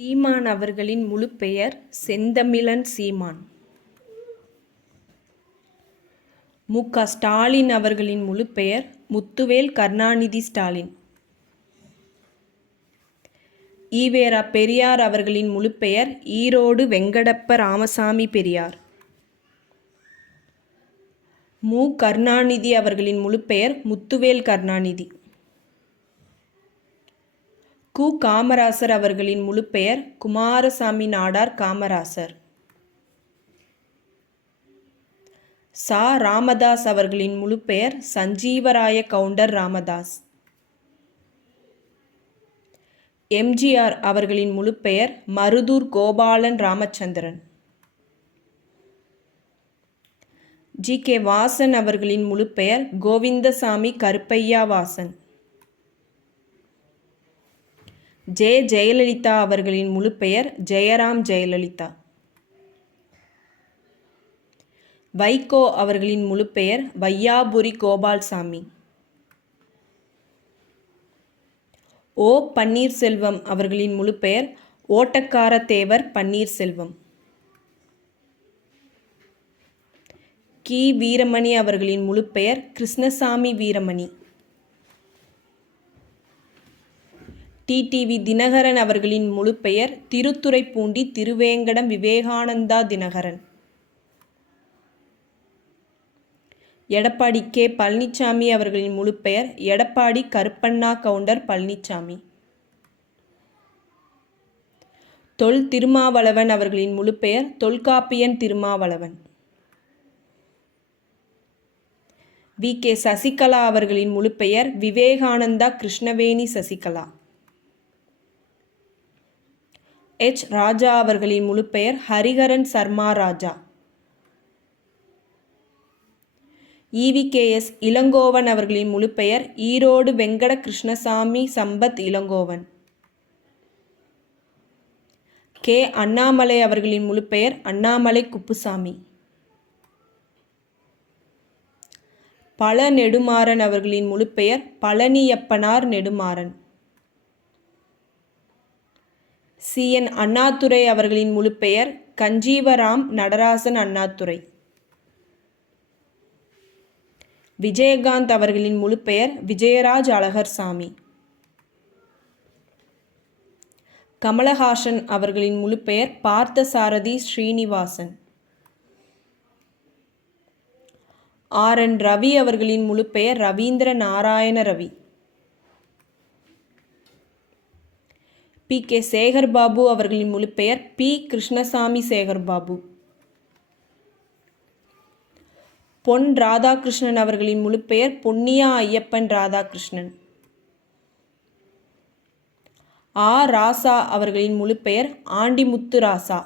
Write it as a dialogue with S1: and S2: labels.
S1: சீமான் அவர்களின் முழுப்பெயர் செந்தமிழன் சீமான். மு. க. ஸ்டாலின் அவர்களின் முழுப்பெயர் முத்துவேல் கருணாநிதி ஸ்டாலின். ஈவேரா பெரியார் அவர்களின் முழுப்பெயர் ஈரோடு வெங்கடப்ப ராமசாமி பெரியார். மு. கருணாநிதி அவர்களின் முழுப்பெயர் முத்துவேல் கருணாநிதி. கு. காமராசர் அவர்களின் முழுப்பெயர் குமாரசாமி நாடார் காமராசர். சா ராமதாஸ் அவர்களின் முழுப்பெயர் சஞ்சீவராய கவுண்டர் ராமதாஸ். எம்ஜிஆர் அவர்களின் முழுப்பெயர் மருதூர் கோபாலன் ராமச்சந்திரன். ஜி. கே. வாசன் அவர்களின் முழுப்பெயர் கோவிந்தசாமி கருப்பையா வாசன். ஜெ. ஜெயலலிதா அவர்களின் முழுப்பெயர் ஜெயராம் ஜெயலலிதா. வைகோ அவர்களின் முழுப்பெயர் வையாபுரி கோபால்சாமி. ஓ. பன்னீர்செல்வம் அவர்களின் முழுப்பெயர் ஓட்டக்காரத்தேவர் பன்னீர்செல்வம். கி. வீரமணி அவர்களின் முழுப்பெயர் கிருஷ்ணசாமி வீரமணி. டிடிவி தினகரன் அவர்களின் முழுப்பெயர் திருத்துறைப்பூண்டி திருவேங்கடம் விவேகானந்தா தினகரன். எடப்பாடி கே. பழனிச்சாமி அவர்களின் முழுப்பெயர் எடப்பாடி கருப்பண்ணா கவுண்டர் பழனிச்சாமி. தொல் திருமாவளவன் அவர்களின் முழுப்பெயர் தொல்காப்பியன் திருமாவளவன். வி. கே. சசிகலா அவர்களின் முழுப்பெயர் விவேகானந்தா கிருஷ்ணவேணி சசிகலா. எச். ராஜா அவர்களின் முழுப்பெயர் ஹரிஹரன் சர்மா ராஜா. இவிகேஎஸ் இளங்கோவன் அவர்களின் முழுப்பெயர் ஈரோடு வெங்கட கிருஷ்ணசாமி சம்பத் இளங்கோவன். கே. அண்ணாமலை அவர்களின் முழுப்பெயர் அண்ணாமலை குப்புசாமி. பழ. நெடுமாறன் அவர்களின் முழுப்பெயர் பழனியப்பனார் நெடுமாறன். சி. என். அண்ணாதுரை அவர்களின் முழுப்பெயர் கஞ்சீவராம் நடராசன் அண்ணாதுரை. விஜயகாந்த் அவர்களின் முழுப்பெயர் விஜயராஜ் அழகர் சாமி கமலஹாசன் அவர்களின் முழுப்பெயர் பார்த்தசாரதி ஸ்ரீனிவாசன். ஆர். என். ரவி அவர்களின் முழுப்பெயர் ரவீந்திர நாராயண ரவி. பி. கே. சேகர்பாபு அவர்களின் முழுப்பெயர் பி. கிருஷ்ணசாமி சேகர்பாபு. பொன் ராதாகிருஷ்ணன் அவர்களின் முழுப்பெயர் பொன்னியா ஐயப்பன் ராதாகிருஷ்ணன். ஆ. ராசா அவர்களின் முழுப்பெயர் ஆண்டிமுத்து ராசா.